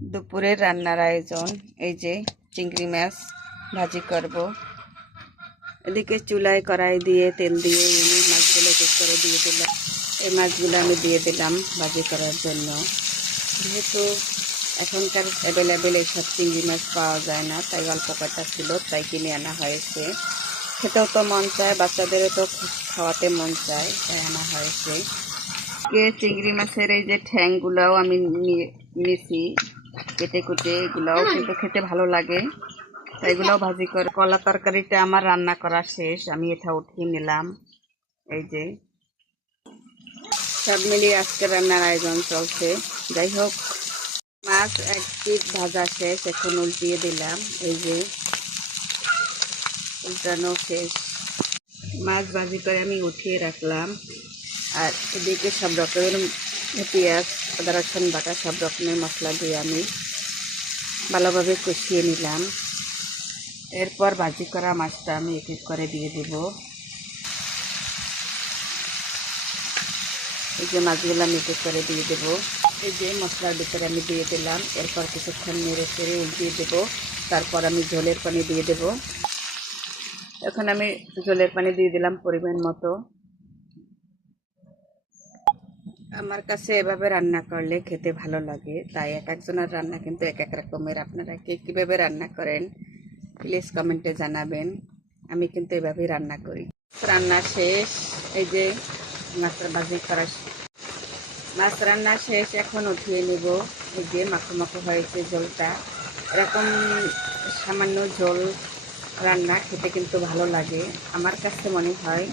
দুপুরের রান্নার আয়োজন। এই যে চিংড়ি মাছ ভাজি করব। এদিকে চুলায় কড়াই দিয়ে তেল দিয়ে এই মাছগুলো এক করে দিয়ে দিলাম। এই মাছগুলো আমি দিয়ে দিলাম ভাজি করার জন্য। যেহেতু এখনকার অ্যাভেলেবেল এইসব চিংড়ি মাছ পাওয়া যায় না, তাই অল্প কটা ছিল, তাই কিনে আনা হয়েছে। খেতেও তো মন চায়, বাচ্চাদেরও তো খাওয়াতে মন চায়, তাই আনা হয়েছে। চিংড়ি মাছের এই যে ঠ্যাংগুলাও আমি নিয়েছি কেটে কুটে, এগুলাও কিন্তু খেতে ভালো লাগে, তাই এগুলাও ভাজি করে। কলা তরকারিটা আমার রান্না করা শেষ, আমি এটা উঠিয়ে নিলাম। এই যে সব মিলিয়ে আজকে রান্নার আয়োজন চলছে। যাই হোক, মাছ এক পিঠ ভাজা শেষ, এখন উল্টিয়ে দিলাম। এই যে উল্টানো শেষ, মাছ ভাজি করে আমি উঠিয়ে রাখলাম। আর এদিকে সব রকমের পেঁয়াজ, আদা রসুন বাটা সব রকমের মশলা দিয়ে আমি ভালোভাবে কষিয়ে নিলাম। এরপর ভাজি করা মাছটা আমি এক এক করে দিয়ে দেব। এই যে মাছগুলো আমি এক এক করে দিয়ে দেব। এই যে মশলার ভিতরে আমি দিয়ে দিলাম। এরপর কিছুক্ষণ নেড়ে চেড়ে উল্টিয়ে দেব। তারপর আমি ঝোলের পানি দিয়ে দেব। এখন আমি ঝোলের পানি দিয়ে দিলাম পরিমাণ মতো। আমার কাছে এভাবে রান্না করলে খেতে ভালো লাগে, তাই এক একজনের রান্না কিন্তু এক এক রকমের। আপনারা কে কীভাবে রান্না করেন প্লিজ কমেন্টে জানাবেন। আমি কিন্তু এভাবেই রান্না করি। রান্না শেষ। এই যে মাছের ভাজি করা, মাছ রান্না শেষ, এখন উঠিয়ে নেব। এই যে মাখো মাখো হয়েছে ঝোলটা। এরকম সামান্য ঝোল রান্না খেতে কিন্তু ভালো লাগে, আমার কাছে মনে হয়।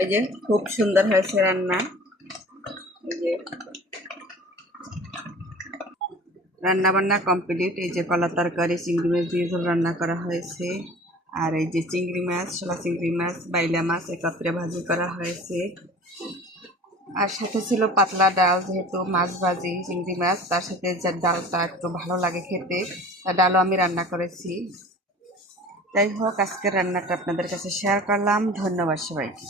এই যে খুব সুন্দর হয়েছে রান্না। এই যে রান্না বান্না কমপ্লিট। এই যে কলা তরকারি চিংড়ি মাছ দিয়ে ঝোল রান্না করা হয়েছে। আর এই যে চিংড়ি মাছ, শোলা চিংড়ি মাছ, বাইলা মাছ একত্রে ভাজি করা হয়েছে। আর সাথে ছিল পাতলা ডাল, যেহেতু মাছ ভাজি চিংড়ি মাছ, তার সাথে যে ডালটা একটু ভালো লাগে খেতে, তার ডালও আমি রান্না করেছি। যাই হোক, আজকের রান্নাটা আপনাদের কাছে শেয়ার করলাম। ধন্যবাদ সবাইকে।